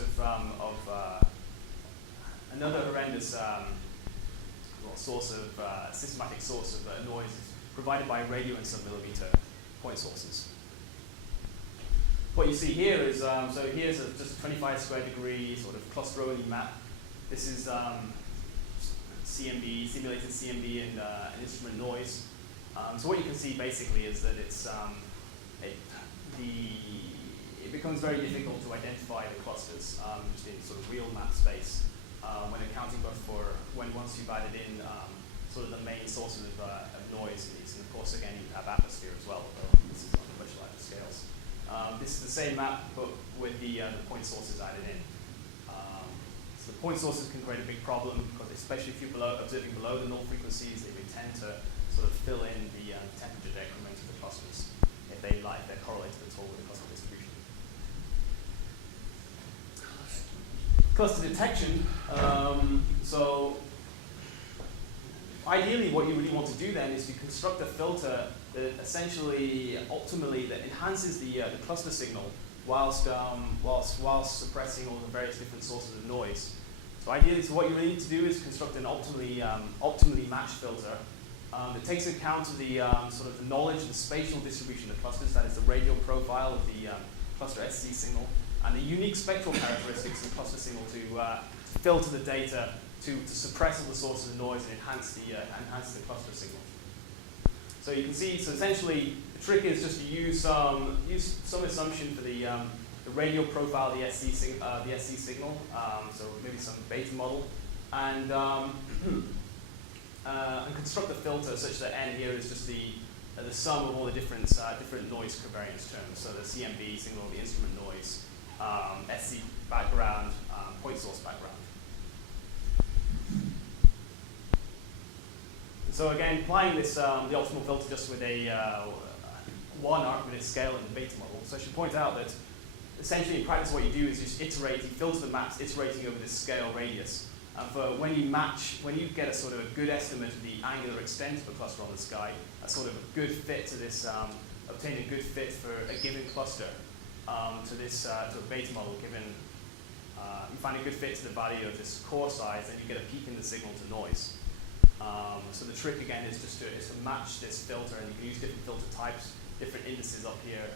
of systematic source of noise is provided by radio and submillimeter point sources. What you see here is, so here's just a 25 square degree sort of cluster-only map. This is CMB, simulated CMB and instrument noise. So what you can see basically is that it becomes very difficult to identify the clusters just in sort of real map space when accounting both for once you've added in sort of the main sources of noise. And of course, again, you have atmosphere as well, although this is on much larger scales. This is the same map, but with the point sources added in. So the point sources can create a big problem because, especially if you're observing below the null frequencies, they would tend to sort of fill in the temperature decrement of the clusters if they're correlated at all with the cluster distribution. Cluster detection. So ideally, what you really want to do then is to construct a filter that essentially, optimally, that enhances the cluster signal whilst suppressing all the various different sources of noise. So ideally, what you really need to do is construct an optimally matched filter that takes account of the sort of the knowledge and spatial distribution of clusters, that is the radial profile of the cluster SC signal, and the unique spectral characteristics of the cluster signal to filter the data to suppress all the sources of noise and enhance the cluster signal. So you can see, so essentially the trick is just to use some assumption for the radial profile of the SC signal, so maybe some beta model, and and construct a filter such that n here is just the sum of all the different noise covariance terms. So the CMB, signal of the instrument noise, SC background, point source background. So again, applying this the optimal filter just with a 1 arc-minute scale in the beta model. So I should point out that essentially in practice what you do is you just iterate, you filter the maps iterating over this scale radius. And for when you get a sort of a good estimate of the angular extent of a cluster on the sky, a sort of a good fit to this, obtain a good fit for a given cluster to a beta model given, you find a good fit to the value of this core size, then you get a peak in the signal to noise. So the trick again is just to match this filter, and you can use different filter types, different indices up here,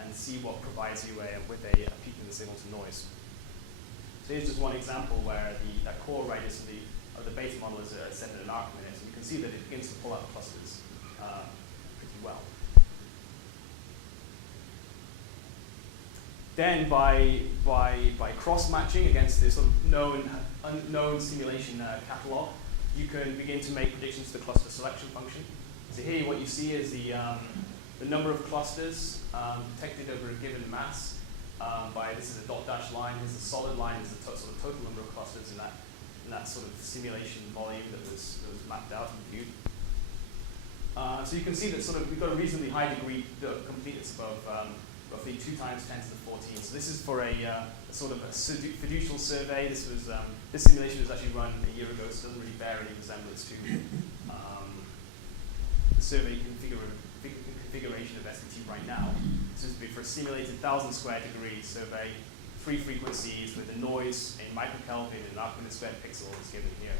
and see what provides you with a peak in the signal to noise. So here's just one example where that core radius of the beta model is set at an arc minute, and you can see that it begins to pull out clusters pretty well. Then by cross-matching against this sort of unknown simulation catalog, you can begin to make predictions to the cluster selection function. So here what you see is the number of clusters detected over a given mass. This is a dot dash line, this is a solid line, this is the sort of total number of clusters in that sort of simulation volume that was mapped out and viewed. So you can see that sort of we've got a reasonably high degree of completeness above roughly 2 times 10 to the 14. So this is for a sort of a fiducial survey. This simulation was actually run a year ago, so it doesn't really bear any resemblance to the survey configuration of SPT right now. This is for a simulated 1,000 square degree survey, 3 frequencies with the noise in microkelvin and arc-minute squared pixel as given here,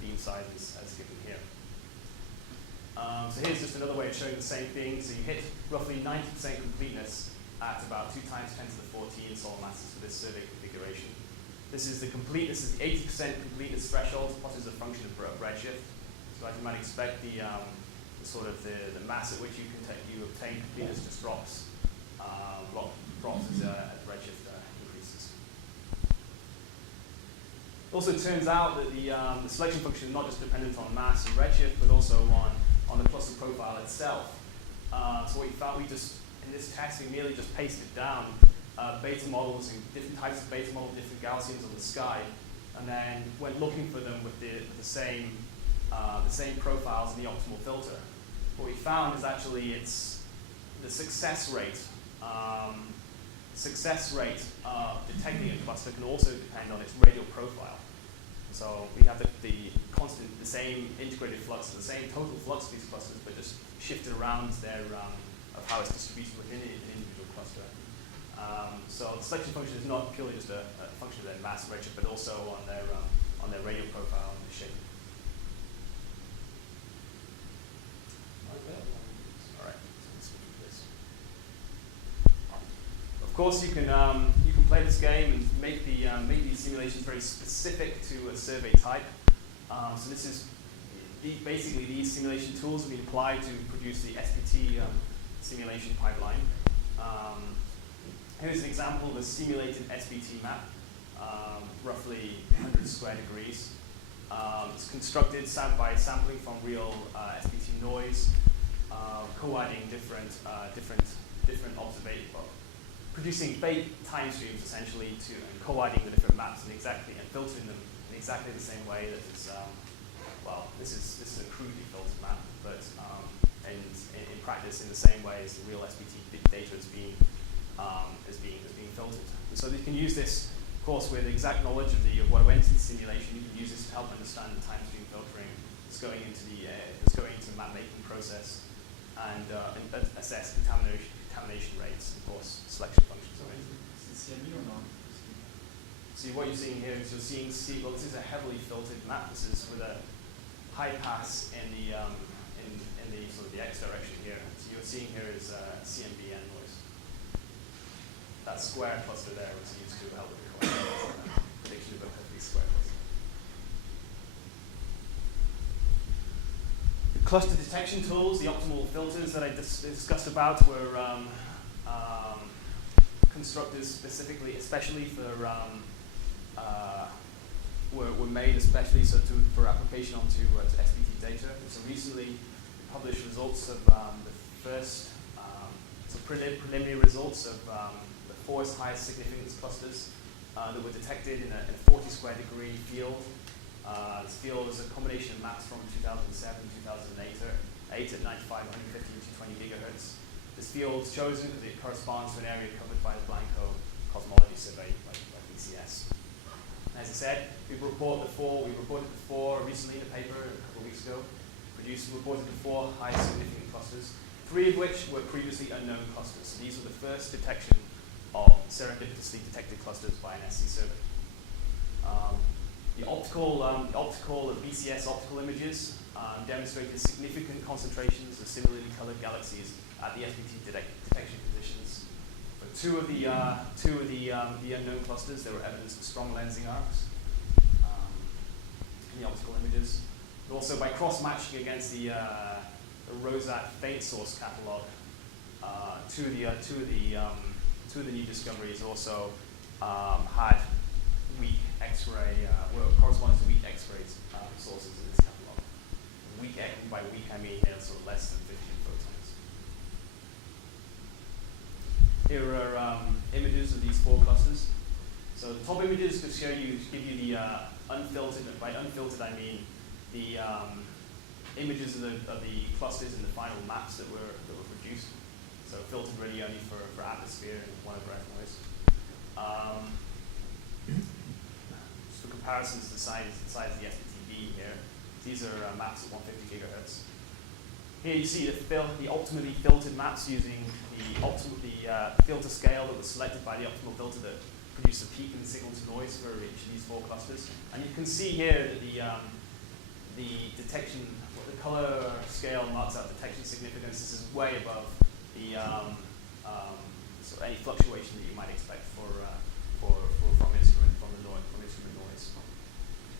beam sizes as given here. So here's just another way of showing the same thing. So you hit roughly 90% completeness at about 2 times 10 to the 14 solar masses for this survey configuration. This is the 80% completeness threshold, plus as a function of redshift. So as you might expect, the mass at which you obtain completeness just drops as redshift increases. It also turns out that the selection function is not just dependent on mass and redshift, but also on the cluster profile itself. So what we found, in this test, we merely just pasted down beta models and different types of beta models, different Gaussians on the sky, and then went looking for them with the same profiles in the optimal filter. What we found is actually it's the success rate of detecting a cluster can also depend on its radial profile. So we have the same integrated flux, the same total flux of these clusters, but just shifted around of how it's distributed within an individual cluster. So the selection function is not purely just a function of their mass redshift, but also on their radial profile and the shape. All right. Of course, you can play this game and make these simulations very specific to a survey type. So this is basically these simulation tools have been applied to produce the SPT simulation pipeline. Here's an example of a simulated SPT map, roughly 100 square degrees. It's constructed by sampling from real SPT noise, co-adding different observations, producing fake time streams essentially and co-adding the different maps and filtering them in exactly the same way that it's this is a crudely filtered map, but in practice in the same way as the real SPT data is being filtered. And so you can use this, of course, with exact knowledge of what went into the simulation. You can use this to help understand the time stream filtering that's going into the map making process, and assess contamination rates, of course, selection functions. Is it CME or not? So what you're seeing here is this is a heavily filtered map. This is with a high pass in the sort of the X direction here. So you're seeing here is CMB and noise. That square cluster there was used to help with the prediction of a perfectly square cluster. The cluster detection tools, the optimal filters that I discussed about were constructed especially for were made especially for application onto to SPT data. So recently we published results of the first preliminary results of the 4 highest significance clusters that were detected in a 40 square degree field. This field is a combination of maps from 2007, 2008 at 95, 150, and 220 gigahertz. This field is chosen because it corresponds to an area covered by the Blanco cosmology survey by BCS. As I said, we reported the 4 recently in a paper a couple of weeks ago. Reported the 4 high significant clusters, 3 of which were previously unknown clusters. So these were the first detection of serendipitously detected clusters by an SC survey. The optical BCS optical images demonstrated significant concentrations of similarly colored galaxies at the SPT detection positions. For two of the unknown clusters, there were evidence of strong lensing arcs in the optical images. But also, by cross-matching against the Rosat faint source catalog, two of the new discoveries also had weak X-ray, corresponding to weak X-ray sources in this catalog. Weak, by weak I mean here sort of less than 15 photons. Here are images of these 4 clusters. So the top images just give you the unfiltered, and by unfiltered I mean the images of the clusters and the final maps that were produced. So filtered really only for atmosphere and 1 over F noise. Just for comparisons to the size of the SPTB here, these are maps at 150 gigahertz. Here you see the optimally filtered maps using the filter scale that was selected by the optimal filter that produced a peak in the signal to noise for each of these 4 clusters. And you can see here that the detection, the color scale marks out detection significance. This is way above the so any fluctuation that you might expect from instrument noise.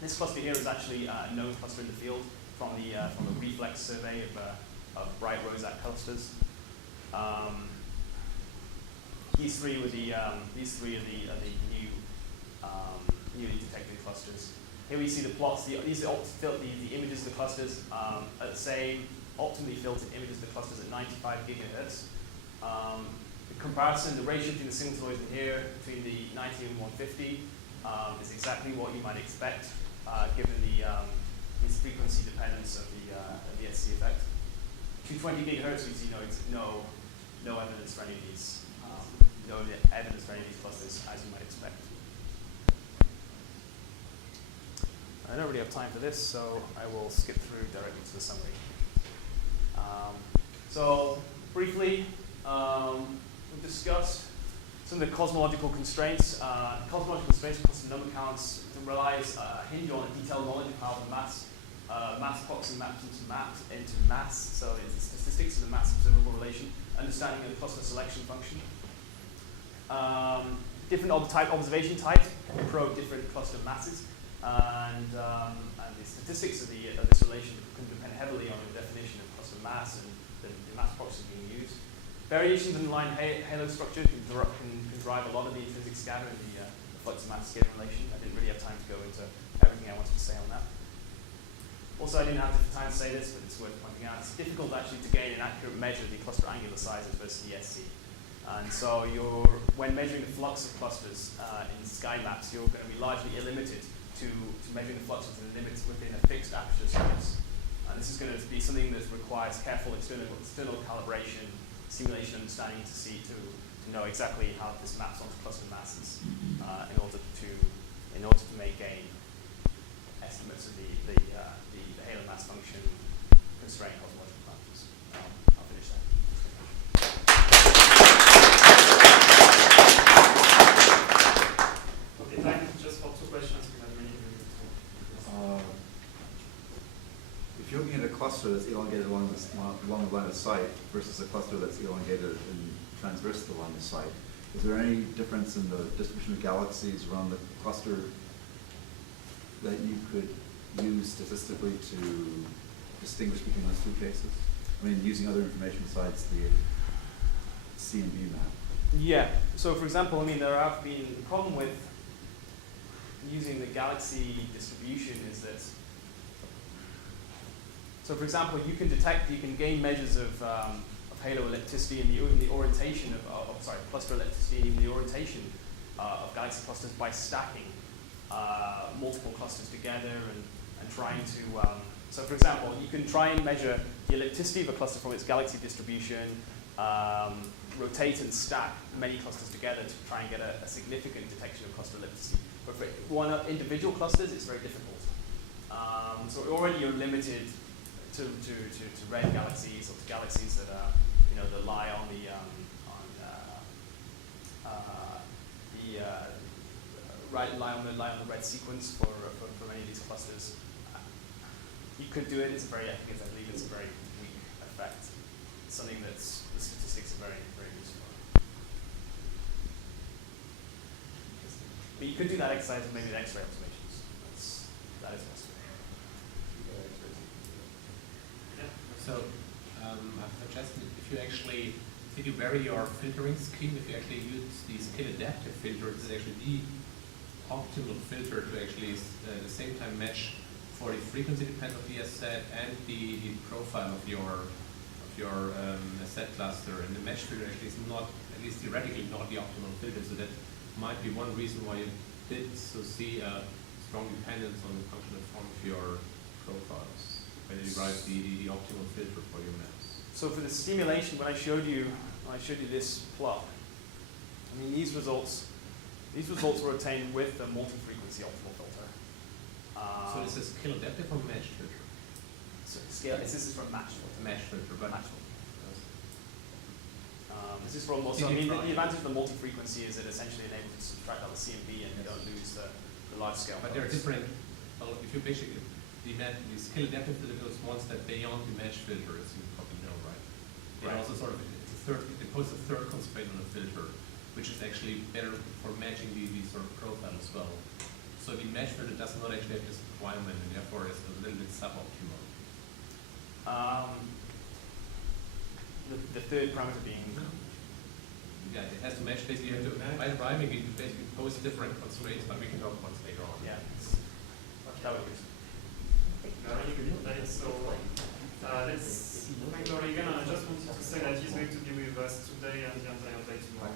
This cluster here is actually a known cluster in the field from the reflex survey of bright Rosat clusters. These 3 are the newly detected clusters. Here we see the plots. These are the images of the clusters at the same optimally filtered images of the clusters at 95 gigahertz. The comparison, the ratio between the signal to noise in here between the 90 and 150 is exactly what you might expect given this frequency dependence of the SC effect. 220 gigahertz, we see no evidence for any of these clusters as you might expect. I don't really have time for this, so I will skip through directly to the summary. So briefly, we've discussed some of the cosmological constraints. Cosmological constraints across the number counts hinge on a detailed knowledge of how the mass approximate maps into mass. So it's the statistics of the mass observable relation, understanding of the cluster selection function. Different observation types probe different cluster masses, and the statistics of this relation can depend heavily on the definition of cluster mass and the mass proxy being used. Variations in the line halo structure can drive a lot of the intrinsic scatter in the flux mass scalar relation. I didn't really have time to go into everything I wanted to say on that. Also, I didn't have time to say this, but it's worth pointing out. It's difficult actually to gain an accurate measure of the cluster angular sizes versus the SC. And so when measuring the flux of clusters in sky maps, you're going to be largely limited to measuring the flux within a fixed aperture space. This is going to be something that requires careful external calibration, simulation understanding to know exactly how this maps onto cluster masses in order to make gain estimates of the halo mass function constraint cosmological factors. I'll finish that. Okay, time just for 2 questions. We have many minutes. If you're looking at a cluster that's elongated along the line of sight versus a cluster that's elongated and transverse the line of sight, is there any difference in the distribution of galaxies around the cluster that you could use statistically to distinguish between those 2 cases? I mean, using other information besides the C and B map. Yeah. So, for example, I mean, there have been the problem with using the galaxy distribution is that, so for example, you can gain measures of halo ellipticity and the orientation cluster ellipticity and the orientation of galaxy clusters by stacking multiple clusters together and trying to, so for example, you can try and measure the ellipticity of a cluster from its galaxy distribution, rotate and stack many clusters together to try and get a significant detection of cluster ellipticity. But for individual clusters, it's very difficult. So already you're limited to red galaxies or to galaxies that are, that lie on the lie on the red sequence for many of these clusters. You could do it. It's very, I believe it's a very weak effect. It's something that's the statistics are very, very useful. But you could do that exercise with maybe the X-ray observations. That is possible. So I've suggested if you vary your filtering scheme, if you actually use the scale adaptive filter, it's actually the optimal filter to actually at the same time match for the frequency dependent of the set and the profile of your set cluster. And the mesh filter actually is not, at least theoretically, not the optimal filter. So that might be one reason why you did see a strong dependence on the functional form of your profiles when you derive the optimal filter for your maps. So for the simulation, when I showed you this plot, I mean these results were obtained with the multi-frequency optimal filter. So this is scale adaptive or match filter? So this is from match filter. Match filter, but Match filter. This is from also. I mean, the advantage of the multi-frequency is it essentially enables you to subtract out the CMB and you don't lose the large scale. But there are different. Well, if you basically the scale adaptive filter goes one step beyond the match filter, as you probably know, right? It also sort of it imposes a third constraint on the filter, which is actually better for matching the sort of profile as well. So the match filter does not actually have this requirement, and therefore is a little bit suboptimal. The third parameter being. Yeah, it has to match basically. You have to, by rhyming, you basically pose different constraints, but we can talk about it later on. Yeah. That would be. So let's thank Laurie again. I just wanted to say that he's going to be with us today and the entire day tomorrow.